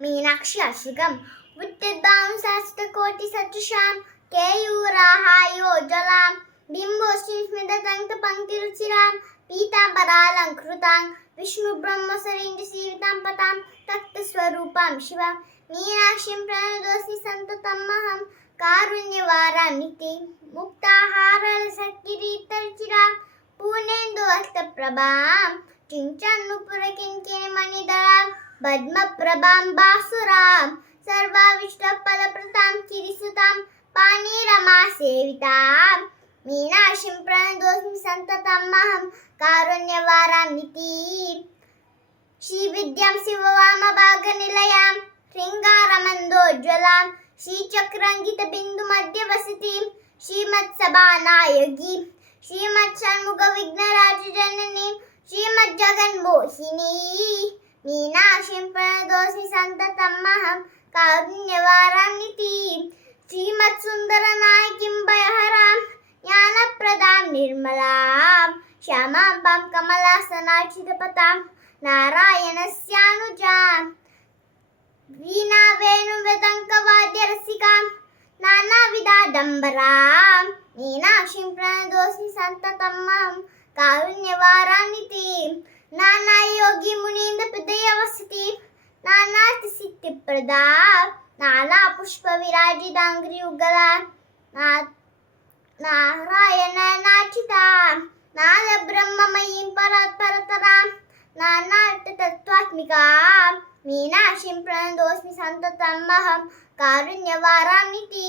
మీనాక్షి అసుగం విద్యుద్భాం శాస్త్రకోటి సదృశాం కేయూరాహాయోజ్వలాం బింబోష్ఠి స్మితదంత పంక్తిరుచిరాం పీతాంబరాలంకృతాం విష్ణు బ్రహ్మ సరేంద్ర సేవితాం పతాం తక్తస్వరూపాం శివాం మీనాక్షిం ప్రణతోస్మి సంతతమహం కారుణ్యవారామితి ముక్తాహారరసకిరీటరుచిరాం పూర్ణేందువస్త్రప్రభాం చించన్ను పురకింకిని మణిధరాం పద్మప్రభాం బాసురాం సర్వావిష్టఫలప్రదాం చిరిసుతాం పాణిరమా సేవితాం మీనాక్షిం ప్రణతోస్మి సంతతమహం కారుణ్యవారామితి శ్రీవిద్యాం శివవామభాగనిలయాం శృంగారమందోజ్వలాం శ్రీచక్రాంకితబిందుమధ్యవసతిం శ్రీమత్సభానాయకీం శ్రీమత్షణ్ముఖవిఘ్నరాజజననీం శ్రీమజ్జగన్మోహినీ మీనాక్షిం ప్రణతోస్మి సంతతమహం కారుణ్యవారామితి శ్రీమత్సుందరనాయకీం భయహరాం జ్ఞానప్రదాం నిర్మలాం శ్యామాంబాం కమలాసనార్చితపతాం నారాయణస్యానుజాం వీణా వేణుమృదంగవాద్యరసికాం నానావిధాడంబరాం మీనాక్షిం ప్రణతోస్మి సంతతమహం కారుణ్యవారామితి నానాయోగి మునీంద్ర హృదయవసతి నానాసిద్ధిప్రదాం నానా పుష్ప విరాజితాంగ్రియుగళాం నారాయణ నాచితాం నాద బ్రహ్మమయీం పరతరాం నానార్థతత్వాత్మికాం మీనాక్షిం ప్రణతోస్మి సంతతమహం కారుణ్యవారామితి